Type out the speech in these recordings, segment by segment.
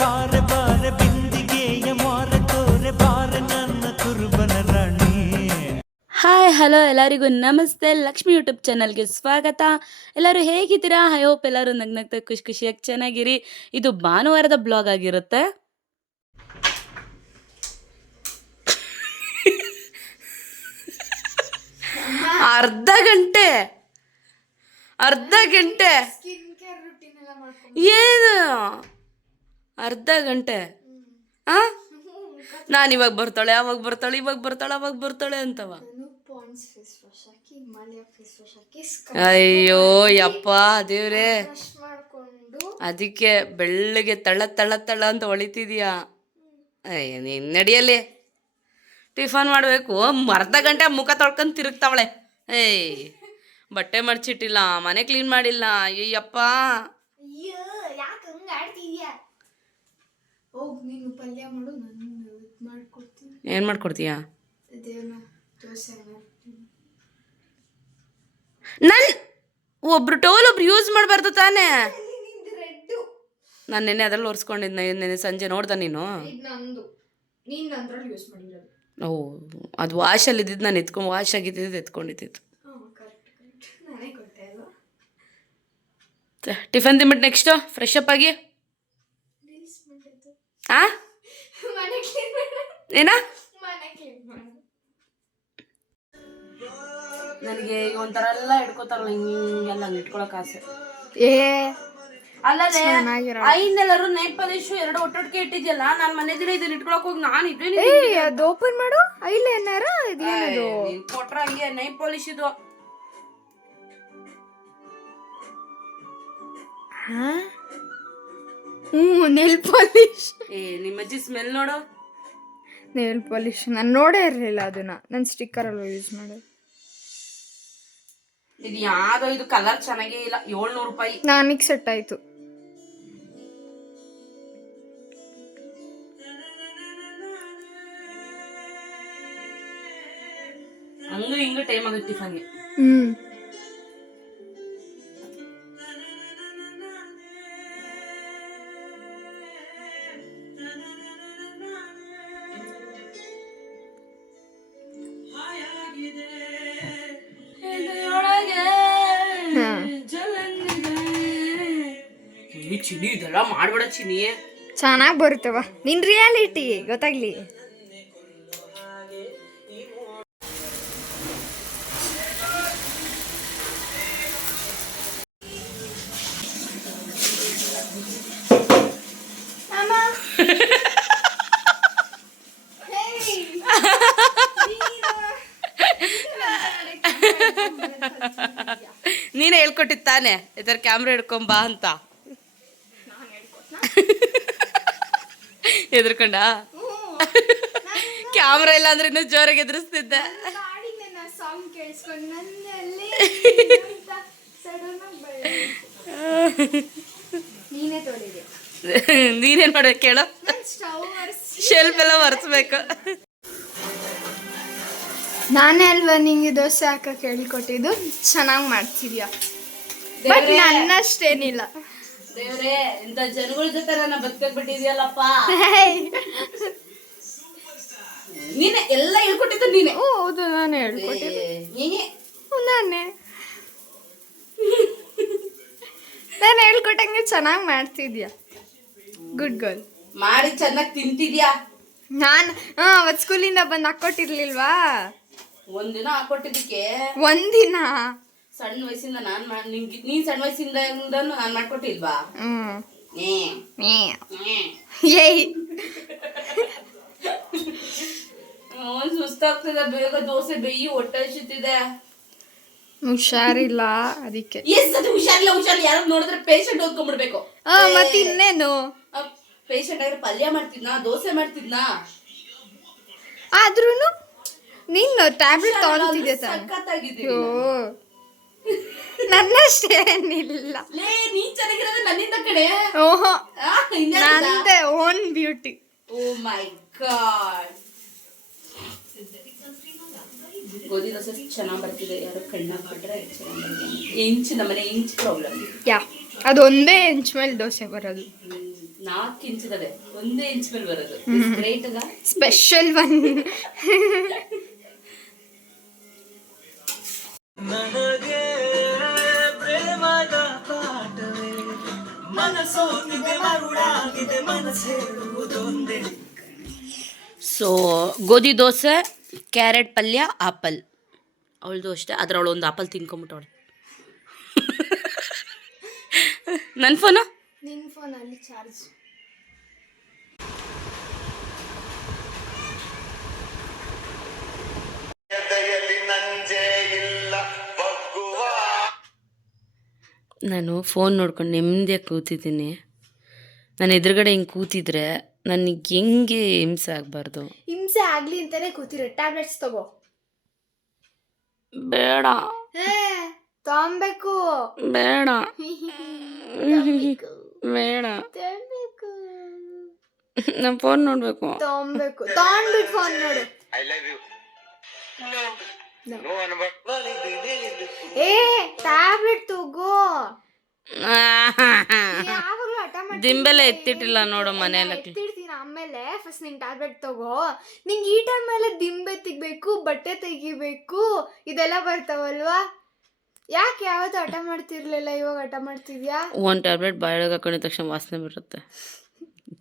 ಬಾರೆ ಬಾರೆ ಬಿಂದಿಗೆಯ ಮಾರ ತೋರೆ ಬಾರೆ ನನ್ನ ಕುರುಬನ ರಾಣಿ. ಹಾಯ್ ಹಲೋ ಎಲ್ಲರಿಗೂ ನಮಸ್ತೆ. ಲಕ್ಷ್ಮಿ ಯೂಟ್ಯೂಬ್ ಚಾನಲ್ಗೆ ಸ್ವಾಗತ. ಎಲ್ಲರೂ ಹೇಗಿದ್ದೀರಾ? ಐ ಹೋಪ್ ಎಲ್ಲರೂ ನಗ್ನಗ್ತಾ ಖುಷಿ ಖುಷಿಯಾಗಿ ಚೆನ್ನಾಗಿರಿ. ಇದು ಭಾನುವಾರದ ಬ್ಲಾಗ್ ಆಗಿರುತ್ತೆ. ಅರ್ಧ ಗಂಟೆ ಅರ್ಧ ಗಂಟೆ. ಏನು? ಅರ್ಧ ಗಂಟೆ. ಆ? ನಾನು ಇವಾಗ ಬರ್ತಾಳೆ ಅವಾಗ ಬರ್ತಾಳೆ ಇವಾಗ ಬರ್ತಾಳೆ ಅವಾಗ ಬರ್ತಾಳೆ ಅಂತವ. ಅಯ್ಯೋ ಯಪ್ಪ ದೇವ್ರೇ. ಅದಕ್ಕೆ ಬೆಳ್ಳಗೆ ತಳ ತಳ ತಳ ಅಂತ ಹೊಳಿತಿದ್ಯಾ? ಅಯ್ಯ ನೀನ್ ನಡಿಯಲ್ಲಿ ಟಿಫನ್ ಮಾಡಬೇಕು. ಅರ್ಧ ಗಂಟೆ ಮುಖ ತೊಳ್ಕೊಂಡು ತಿರುಗ್ತಾವಳೆ. ಏಯ್ ಬಟ್ಟೆ ಮಡ್ಚಿಟ್ಟಿಲ್ಲ ಮನೆ ಕ್ಲೀನ್ ಮಾಡಿಲ್ಲ. ಅಯ್ಯಪ್ಪ ಅಯ್ಯೋ ಯಾಕೆ ಹಂಗೆ ಆಡ್ತಿದ್ಯಾ ನೀನು ಪಲ್ಯ ಮಾಡು ನಾನು ಇದು ಮಾಡ್ಕೊಡ್ತೀನಿ. ಏನು ಮಾಡ್ಕೊಡ್ತೀಯಾ? ಅದೇನೋ ದೋಸೆ ಮಾಡ್ತೀನಿ. ನನ್ ಒಬ್ರು ಟೋಲ್ ಒಬ್ರು ಯೂಸ್ ಮಾಡಬಾರ್ದು ತಾನೇ. ನಿಂದು ರೆಡ್ಡು ನಾನು ನೆನ್ನೆ ಅದ್ರಲ್ಲಿ ಒರೆಸ್ಕೊಂಡಿದ್ನ ನೆನ್ನೆ ಸಂಜೆ ನೋಡ್ದ ನೀನು? ಇದು ನಂದು. ನೀನು ನಂದ್ರಲ್ಲಿ ಯೂಸ್ ಮಾಡಿರೋದು. ಓ ಅದು ವಾಶಲ್ಲಿ ಇದ್ದಿದ್ದು ನಾನು ಎತ್ಕೊಂಡು ವಾಶ್ ಆಗಿದ್ದಿದ್ದು ಎತ್ಕೊಂಡಿದ್ದಿತ್ತು ಹಾಂ ಕರೆಕ್ಟ್ ಕರೆಕ್ಟ್ ನಾನೇ ಕೊಟ್ಟೆ ಅಲ್ವಾ? ಟಿಫನ್ ತಿನ್ಬಿಟ್ಟು ನೆಕ್ಸ್ಟು ಫ್ರೆಶ್ ಅಪ್ ಆಗಿ? ಆ? ಮನೆ ಕ್ಲೀನ್ ಮಾಡು ಏನ? ಮನೆ ಕ್ಲೀನ್ ಮಾಡು ನನಗೆ ಒಂಥರ ಎಲ್ಲ ಇಟ್ಕೋತಾರಲ್ಲ ಹಿಂಗೆಲ್ಲ ಹಂಗೆ ಇಟ್ಕೊಳಕ್ ಆಸೆ. ಏ? ಅಲ್ಲದೆ ಐನೆಲ್ಲರೂ ಐದೆಲ್ಲರೂ ನೈಟ್ ಪಾಲಿಶು ಎರಡು ಒಟ್ಟೊಟ್ಟಿಗೆ ಇಟ್ಟಿದ್ಯಲ್ಲ ನಾನು ಮನೆ ದಿನ ಇದನ್ನ ಇಟ್ಕೊಳಕ್ ಹೋಗಿ ನಾನು ಇದ್ರೆ ಅದು ಓಪನ್ ಮಾಡು. ಐಲೈನರ ಇದೇನದು? ಕೊಟ್ರ ಹಂಗೆ ನೈಟ್ ಪಾಲಿಶ್ ಇದು. ಹ್ಞೂ ನೆಲ್ ಪಾಲಿಶ್ ಏ ನಿಮ್ಮ ಅಜ್ಜಿ ಸ್ಮೆಲ್ ನೋಡು. ನೇಲ್ ಪಾಲಿಶ್ ನಾನು ನೋಡೇ ಇರಲಿಲ್ಲ ಅದನ್ನ. ನಾನು ಸ್ಟಿಕ್ಕರಲ್ಲಿ ಯೂಸ್ ಮಾಡಿ ಇದು ಯಾವ್ದೋ ಇದು ಕಲರ್ ಚೆನ್ನಾಗೇ ಇಲ್ಲ. ಏಳ್ನೂರು ರೂಪಾಯಿ. ನನಗೆ ಸೆಟ್ ಆಯ್ತು. ಹಂಗ ಹಿಂಗ ಟೈಮ್ ಆಗುತ್ತೆ ಟಿಫನ್ಗೆ ಹ್ಮ್. ಚಿನಿ ಇದೆಲ್ಲ ಮಾಡ್ಬೇಡ ಚಿನಿ. ಚೆನ್ನಾಗಿ ಬರುತ್ತವ ನಿನ್ ರಿಯಾಲಿಟಿ ಗೊತ್ತಾಗ್ಲಿ? ನೀನೇ ಹೇಳ್ಕೊಟ್ಟಿದ್ ತಾನೆ ಇದರ ಕ್ಯಾಮ್ರಾ ಹಿಡ್ಕೊಂಬಾ ಬಾ ಅಂತ. ಎದ್ರಕೊಂಡ? ಕ್ಯಾಮ್ರಾ ಇಲ್ಲ ಅಂದ್ರೆ ಇನ್ನೂ ಜೋರಾಗಿ ಎದುರಿಸ್ತಿದ್ದೆ. ನೀನೇನ್ ಮಾಡ್ಬೇಕು ಕೇಳು. ಶೆಲ್ಫ್ ಎಲ್ಲ ಒರೆಸ್ಬೇಕು. ನಾನೇ ಅಲ್ವಾ ನಿಂಗೆ ದೋಸೆ ಹಾಕಕ್ಕೆ ಕೇಳಿಕೊಟ್ಟಿದ್ದು? ಚೆನ್ನಾಗಿ ಮಾಡ್ತಿದ್ಯಾ? ಬಟ್ ನನ್ನಷ್ಟೇನಿಲ್ಲ. ದೇವ್ರೇ ಇಂತ ಜನಗಳ ಜೊತೆ ನನ್ನ ಬದುಕಕ್ ಬಿಟ್ಟಿದ್ಯಲ್ಲಪ್ಪ ನೀನೆ ಎಲ್ಲ ಹೇಳ್ಕೊಟ್ಟಿದ್ದು ನೀನೆ. ಓ ಹೌದು ನಾನು ಹೇಳ್ಕೊಟ್ಟಿದ್ದು. ನೀನೆ. ನಾನೇ. ನಾನು ಹೇಳ್ಕೊಟ್ಟಂಗೆ ಚೆನ್ನಾಗಿ ಮಾಡ್ತಿದ್ಯಾ? ಗುಡ್ ಗರ್ಲ್ ಮಾಡಿ ಚೆನ್ನಾಗಿ ತಿಂತಿದ್ಯಾ? ನಾನು ಹಾಂ ಅವತ್ತು ಸ್ಕೂಲಿಂದ ಬಂದು ಹಾಕ್ಕೊಟ್ಟಿರ್ಲಿಲ್ವಾ? ಒಂದಿನ ಹಾಕೊಟ್ಟಿದ್ದಕ್ಕೆ ಒಂದಿನ? ಸಣ್ಣ ವಯಸ್ಸಿಂದ ನಾನ್ ಮಾಡ್- ನಿಂಗೆ ನೀನ್ ಸಣ್ಣ ವಯಸ್ಸಿಂದ ನಾನ್ ಮಾಡ್ಕೊಟ್ಟಿಲ್ವಾ? ಸುಸ್ತಾಗ್ತದೆ ಬೇಗ ದೋಸೆ ಬೇಯಿ ಹೊಟ್ಟೆ ಹಸಿತಿದೆ ಹುಷಾರಿಲ್ಲ ಅದಕ್ಕೆ. ಎಸ್ ಅದು ಹುಷಾರಿಲ್ಲ ಹುಷಾರಿಲ್ಲ ಯಾರು ನೋಡಿದ್ರೆ ಪೇಷಂಟ್ ಓದ್ಕೊಂಡ್ಬಿಡ್ಬೇಕು ಮತ್ತೆ ಇನ್ನೇನು? ಪೇಷಂಟ್ ಆದ್ರೆ ಪಲ್ಯ ಮಾಡ್ತಿದ್ನಾ ದೋಸೆ ಮಾಡ್ತಿದ್ನಾ? ಆದ್ರೂನು ನೀನು ಟ್ಯಾಬ್ಲೆಟ್ ತಗೊಂಡಿದ್ದೆ ಸರ್ ನನ್ನಷ್ಟೇನಿಲ್ಲ ನೀ ಚೆನ್ನಾಗಿರೋದು ನನ್ನಿಂದ ಕಡೆ ಓಹೋ? ನಂದೇ own beauty oh my god. ಗೋಧಿ ದೋಸೆ ಚೆನ್ನಾಗಿ ಬರ್ತಿದೆ. ಯಾರು ಕಣ್ಣ ಬಿಟ್ರೆ ಚೆನ್ನಾಗಿ ಬರ್ತಿದೆ. ಇಂಚ್ ನಮ್ಮನೆ ಇಂಚ್ ಪ್ರಾಬ್ಲಮ್ ಯಾ ಅದೊಂದೇ ಇಂಚ್ ಮೇಲೆ ದೋಸೆ ಬರೋದು. ನಾಲ್ಕು ಇಂಚದವೆ ಒಂದೇ ಇಂಚ್ ಮೇಲೆ ಬರೋದು. ಗ್ರೇಟ್ ಅಲ್ಲ? ಸ್ಪೆಷಲ್ ಒನ್ ನನಗೆ ಪ್ರೇಮದ ಪಾಠವೇ. ಮನಸ್ಸೋಗಿದೆ ಮರುಳಾಗಿದೆ ಮನಸ್ಸೇಳುವುದೊಂದೇ ಸೊ ಗೋಧಿ ದೋಸೆ ಕ್ಯಾರೆಟ್ ಪಲ್ಯ ಆಪಲ್. ಅವಳದು ಅಷ್ಟೇ ಅದ್ರವಳು ಒಂದು ಆಪಲ್ ತಿನ್ಕೊಂಬಿಟ್ಟವಳೆ ನನ್ನ ಫೋನು? ನಿನ್ನ ಫೋನ್ ಅಲ್ಲಿ ಚಾರ್ಜ್. ನಾನು ಫೋನ್ ನೋಡ್ಕೊಂಡು ನೆಮ್ಮದಿಯಾಗಿ ಕೂತಿದ್ದೀನಿ. ನಾನು ಎದುರುಗಡೆ ಹಿಂಗೆ ಕೂತಿದ್ರೆ ನನಗೆ ಹೆಂಗೆ ಹಿಂಸೆ ಆಗಬಾರ್ದು? ಹಿಂಸೆ ಆಗಲಿ ಅಂತಾನೆ ಕೂತಿರೋ. ಟ್ಯಾಬ್ಲೆಟ್ಸ್ ತಗೋ. ಬೇಡ. ತಗೊಬೇಕು ತೊಂಬೇಕು. ಬೇಡ. ಬೇಡ. ತೊಂಬೇಕು. ನಾನು ಫೋನ್ ನೋಡಬೇಕು. ತಗೊಬೇಕು ತಗೊಂಡ್ಬಿಟ್ಟು ಫೋನ್ ನೋಡು. ಏ ಟ್ಯಾಬ್ಲೆಟ್ ತಗೋ. ಯಾವಾಗ್ಲೂ ಹಠ? ದಿಂಬೆಲ್ಲ ಎತ್ತಿಟ್ಟಿಲ್ಲ ನೋಡು ಮನೆಯಲ್ಲಿ ಎತ್ತಿಡ್ತೀನಿ ಆಮೇಲೆ. ಫಸ್ಟ್ ನಿನ್ ಟ್ಯಾಬ್ಲೆಟ್ ತಗೋ. ನಿಂಗೆ ಈ ಟೈಮ್ ಮೇಲೆ ದಿಂಬೆ ತೆಗಿಬೇಕು ಬಟ್ಟೆ ತೆಗಿಬೇಕು ಇದೆಲ್ಲ ಬರ್ತಾವಲ್ವಾ? ಯಾಕೆ ಯಾವತ್ತೂ ಹಠ ಮಾಡ್ತಿರ್ಲಿಲ್ಲ ಇವಾಗ ಹಠ ಮಾಡ್ತಿದ್ಯಾ? ಒಂದು ಟ್ಯಾಬ್ಲೆಟ್ ಬಾಯಿಗೆ ಹಾಕೊಂಡಿದ ತಕ್ಷಣ ವಾಸನೆ ಬರುತ್ತೆ.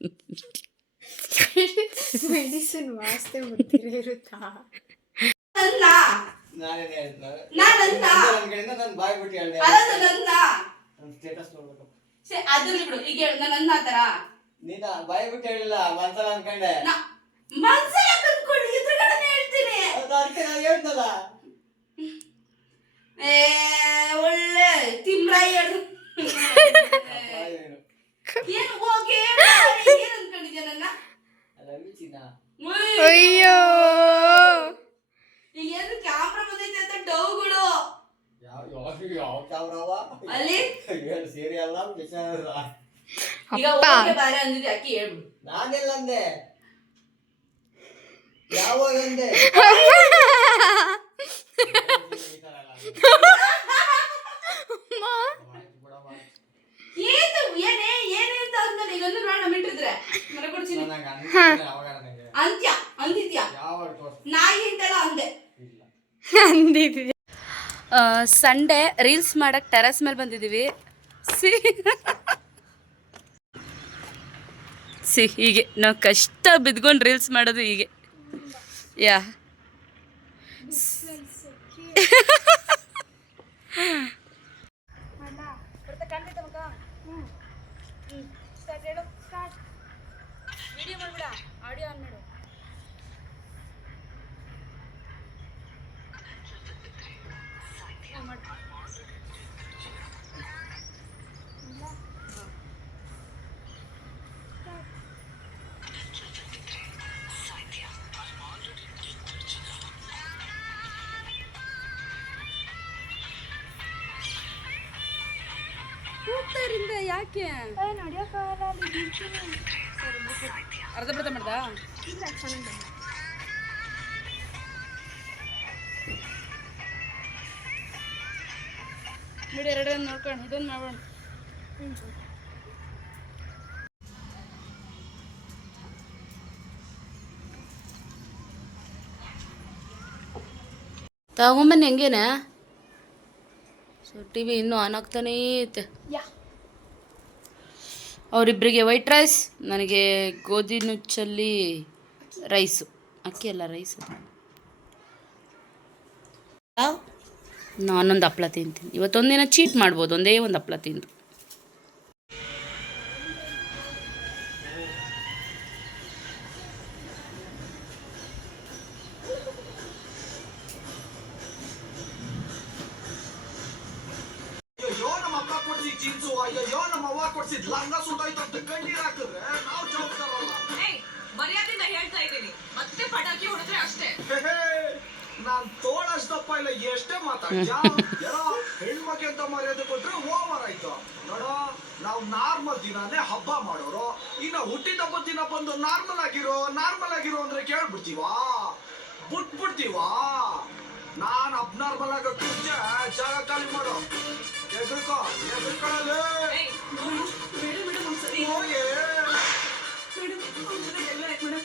ಮೆಡಿಸಿನ್ ವಾಸನೆ ಬರ್ತಿರ್ಲಿರುತ್ತಾ ಇರುತ್ತಾ ನಾನೇನ್ ಹೇಳಿದ್ನ? ನನ್ನ ಕಡೆಯಿಂದ ನಾನ್ ಬಾಯ್ ಬಿಟ್ಟು ಹೇಳ್ದೆ. ನನ್ status ನೋಡ್ಬೇಕು. ನೀನ ಬಾಯ್ ಬಿಟ್ಟು ಹೇಳಿಲ್ಲ ಮನ್ಸಲ್ಲ ಅನ್ಕೊಂಡೆ. ಅದು ಅದಕ್ಕೆ ನಾನ್ ಹೇಳ್ದಲ್ಲ. ಒಳ್ಳೆ ತಿಮ್ರಾಯಿ ಹೇಳು ಹೇಳು. ಏನು ಹೋಗಿ ಏನು ಅನ್ಕೊಂಡಿದ್ಯಾ ನನ್ನ? ಚಿನ್ನ. ಅಯ್ಯೋ. ಈಗ ಬಂದೈತೆ ಅಂತ ಡೌಗಳು ಯಾವ- ಯಾವ- ಯಾವ camera ಅವ? ಅಲ್ಲಿ ಏನ್ ಸೀರೆ ಅಲ್ಲ, ಪಿಕ್ಚರ್ ಅಲ್ಲ. ಈಗ ಹೋಗಿ ಬಾರೆ ಅಂದಿದ್ದೆ ಅಕ್ಕಿ ಹೇಳ್ಬಿಡು ನಾನೆಲ್ಲ ಅಂದೆ ಯಾವಾಗ ಅಂದೆ ಆಯ್ತು ಬಿಡಮ್ಮ. ಏನು ಏನೇ ಏನೇಂತ ಅಂದ್ಮೇಲೆ ಈಗ ಒಂದು ನೋಡ ಮಿಟ್ಟಿದ್ರೆ ಮನೆ ಕೊಡ್ತೀನಿ ನನಗ್ ಅನ್ಸಿದ್ದೆ ಯಾವಾಗ ನನಗೆ ಅಂತ್ಯ ಅಂದಿದ್ಯಾ ಯಾವಾಗ ತೋರ್ಸ್ ನಾಯಿ ಅಂತೆಲ್ಲ ಅಂದೆ ಇಲ್ಲ ಸಂಡೇ ರೀಲ್ಸ್ ಮಾಡಕ್ ಟೆರಸ್ ಮೇಲೆ ಬಂದಿದ್ದೀವಿ. ಸಿ. ಸಿ, ಹೀಗೆ. ನಾವು ಕಷ್ಟ ಬಿದ್ಕೊಂಡು ರೀಲ್ಸ್ ಮಾಡೋದು ಹೀಗೆ. ಯಾ. ಯಾಕೆ? ಅರ್ಧ ಬರ್ಧ ಮಾಡ್ದ? ಬಿಡಿ ಎರಡನ್ನು ನೋಡ್ಕೊಂಡು ಇದೊಂದು ಮಾಡೋಣ ತಗೊಂಬನ್ನಿ ಹೆಂಗೇನ? ಸೊ ಟಿ ವಿ ಇನ್ನೂ ಆನ್ ಆಗ್ತಾನೇ ಐತೆ. ಯಾ. ಅವರಿಬ್ಬರಿಗೆ ವೈಟ್ ರೈಸ್ ನನಗೆ ಗೋಧಿ ನುಚ್ಚಲ್ಲಿ ರೈಸು ಅಕ್ಕಿ ಅಲ್ಲ ರೈಸ್ ನಾನೊಂದು ಹಪ್ಳ ತಿಂತೀನಿ. ಇವತ್ತೊಂದಿನ ಚೀಟ್ ಮಾಡ್ಬೋದು, ಒಂದೇ ಒಂದು ಹಪ್ಳ ತಿಂದು. ತಪ್ಪ ಇಲ್ಲ ಎಷ್ಟೇ ಮಾತಾಡ್ಯಾ ಹೆಣ್ಮಕ್ಕೆ ಅಂತ ಮರ್ಯಾದೆ ಕೊಟ್ರೆ ಓವರ್ ಆಯ್ತು. ನೋಡ ನಾವು ನಾರ್ಮಲ್ ದಿನಾನೇ ಹಬ್ಬ ಮಾಡೋರು. ಇನ್ನ ಹುಟ್ಟಿದ ಹಬ್ಬದ ದಿನ ಬಂದು ನಾರ್ಮಲ್ ಆಗಿರೋ ನಾರ್ಮಲ್ ಆಗಿರೋ ಅಂದ್ರೆ ಕೇಳ್ಬಿಡ್ತೀವಾ? ಬಿಟ್ಬಿಡ್ತೀವಾ? ನಾನ್ ಅಬ್ನಾರ್ಮಲ್ ಆಗೋ ಕುಂಚೆ ಜಾಗ ಖಾಲಿ ಮಾಡೋ. ಎಲ್ಲ ಎದುರ್ಕೊಳ್ಳಲು.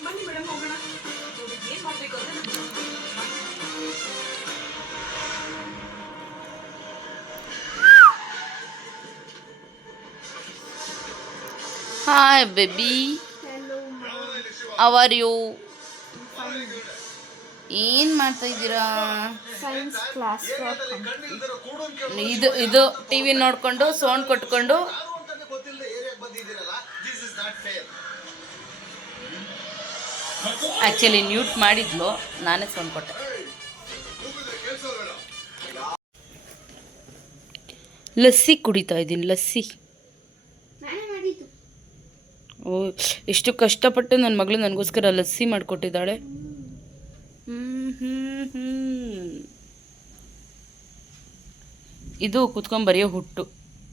ಬನ್ನಿ ಮೇಡಮ್ ಹೋಗೋಣ. ಏನ್ ಮಾಡ್ಬೇಕು ಅಂತ ಹೋಗಿ hi baby hello how are you ಏನು ಮಾಡ್ತಾ ಇದ್ದೀರಾ? ಸೈನ್ಸ್ ಕ್ಲಾಸ್ ಇದು ಇದು ಟಿವಿ ನೋಡ್ಕೊಂಡು ಸೌಂಡ್ ಕೊಟ್ಕೊಂಡು. ಆ್ಯಕ್ಚುಲಿ ನ್ಯೂಟ್ ಮಾಡಿದ್ಲು ನಾನೇ ಸೌಂಡ್ ಕೊಟ್ಟೆ. ಲಸ್ಸಿ ಕುಡಿತಾ ಇದ್ದೀನಿ ಲಸ್ಸಿ. ಓ ಎಷ್ಟು ಕಷ್ಟಪಟ್ಟು ನನ್ನ ಮಗಳು ನನಗೋಸ್ಕರ ಲಸ್ಸಿ ಮಾಡಿಕೊಟ್ಟಿದ್ದಾಳೆ. ಇದು ಕುತ್ಕೊಂಡ್ ಬರೆಯೋ ಹುಟ್ಟು.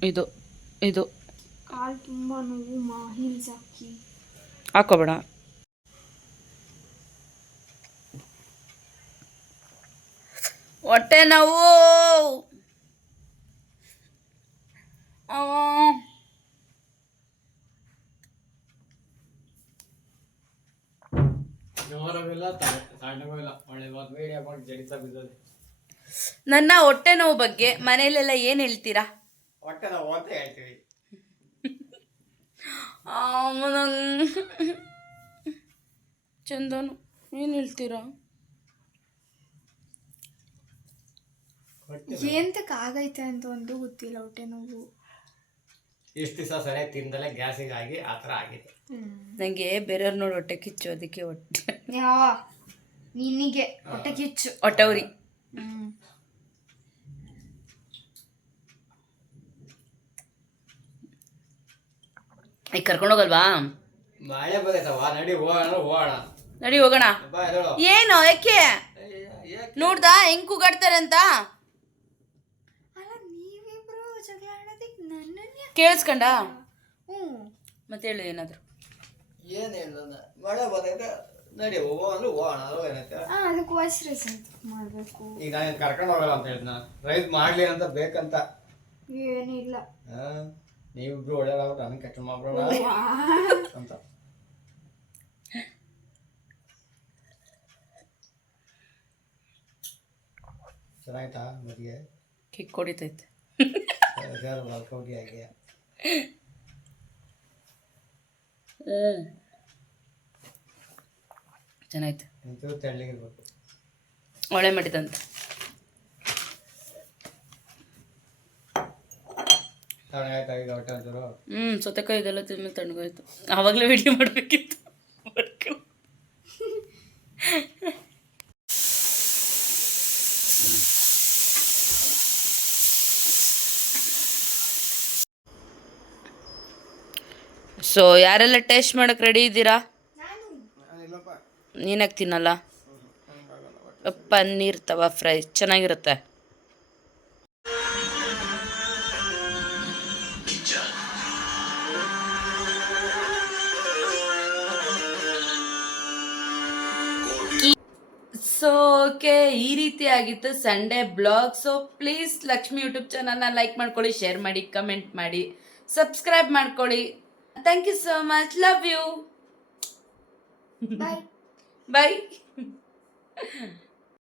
ಇದು ಇದು. ಹಾಕೋಬೇಡ. ಹೊಟ್ಟೆ ನೋವು. ಅವ್ವ. ನೋಡೋವಿಲ್ಲ ಸಣ್ಣವಿಲ್ಲ ಒಳ್ಳೆ ಇವತ್ತು ವೀಡಿಯೋ ಮಾಡಿ ಜಡಿತಾ ಬಿದ್ದದೆ ನನ್ನ ಹೊಟ್ಟೆ ನೋವು ಬಗ್ಗೆ ಮನೆಯಲ್ಲೆಲ್ಲ ಏನು ಹೇಳ್ತೀರಾ? ಹೊಟ್ಟೆ ನಾವು ಅಂತ ಹೇಳ್ತೀವಿ. ಚಂದನು ಏನು ಹೇಳ್ತೀರಾ? ಎಂತಕ್ಕೆ ಆಗೈತೆ ಅಂತ ಒಂದು ಗೊತ್ತಿಲ್ಲ ಹೊಟ್ಟೆ ನೋವು. ಇಷ್ಟು ದಿವಸ ಸರಿಯಾಗಿ ತಿಂದಲೇ ಗ್ಯಾಸಿಗೆ ಆಗಿ ಆ ಥರ ಆಗಿದೆ. ನನಗೆ ಬೇರೆಯವ್ರು ನೋಡಿ ಹೊಟ್ಟೆ ಕಿಚ್ಚು ಅದಕ್ಕೆ ಹೊಟ್ಟೆ. ಯಾ ನಿನಗೆ ಹೊಟ್ಟೆ ಕಿಚ್ಚು. ಹೊಟ್ಟೆವ್ರಿ ಈಗ ಕರ್ಕೊಂಡೋಗಲ್ವಾ ಮಳೆ ಬರೈತವ ನಡಿ ಹೋಗೋಣ ಹೋಗೋಣ. ನಡಿ ಹೋಗೋಣ. ಏನು ಯಾಕೆ? ನೋಡ್ದಾ ಹೆಂಗ್ ಕೂಗಾಡ್ತಾರೆ ಅಂತ ಅಲ್ಲ ನೀವಿಬ್ರು ಜಗಳ ಆಡೋದಕ್ಕೆ ನನ್ನನ್ನ ಕೇಳಿಸ್ಕೊಂಡ? ಹ್ಞೂ ಮತ್ತೆ ಹೇಳು ಏನಾದ್ರು. ಏನು ಹೇಳೋಣ ಮಳೆ ನಡಿ ಹೋಗೋ ಅಂದ್ರೆ ಹೋಗೋಣ ಅದು ಏನೈತೆ ಹಾಂ ಅದಕ್ಕೆ ವಾಯ್ಸ್ ಮಾಡಬೇಕು. ಈಗ ನಾನು ಕರ್ಕೊಂಡು ಹೋಗಲ್ಲ ಅಂತ ಹೇಳಿದ್ನ. ಮಾಡ್ಲಿ ಅಂತ ಬೇಕಂತ. ಏನಿಲ್ಲ. ಹಾ ನೀವಿಬ್ರು ನನಗೆ ಕೆಟ್ಟ ಅಂತ. ಚೆನ್ನಾಯ್ತಾ ಮದುವೆ ಕಿಕ್ ಹೊಡಿತೈತೆ. ಹೋಗಿ. ಚೆನ್ನಾಯ್ತು. ಒಳ್ಳೆ ಮಾಡಿದಂತ ಹ್ಞೂ ಸೌತೆಕಾಯಿ ಇದೆಲ್ಲ ತಿಂದ ತಣ್ಣಗಾಯ್ತು. ಆವಾಗಲೇ ವಿಡಿಯೋ ಮಾಡಬೇಕಿತ್ತು. ಸೊ ಯಾರೆಲ್ಲ ಟೇಸ್ಟ್ ಮಾಡಕ್ಕೆ ರೆಡಿ ಇದ್ದೀರಾ? ನೀನಾಗ ತಿನ್ನಲ್ಲ? ಪನ್ನೀರ್ ತವಾ ಫ್ರೈ ಚೆನ್ನಾಗಿರುತ್ತೆ. ಸೊ ಓಕೆ, ಈ ರೀತಿ ಆಗಿತ್ತು Sunday blog so please Lakshmi YouTube ಚಾನಲ್ನ ಲೈಕ್ ಮಾಡ್ಕೊಳ್ಳಿ ಶೇರ್ ಮಾಡಿ ಕಮೆಂಟ್ ಮಾಡಿ ಸಬ್ಸ್ಕ್ರೈಬ್ ಮಾಡ್ಕೊಳ್ಳಿ. Thank you so much. Love you. Bye. Bye.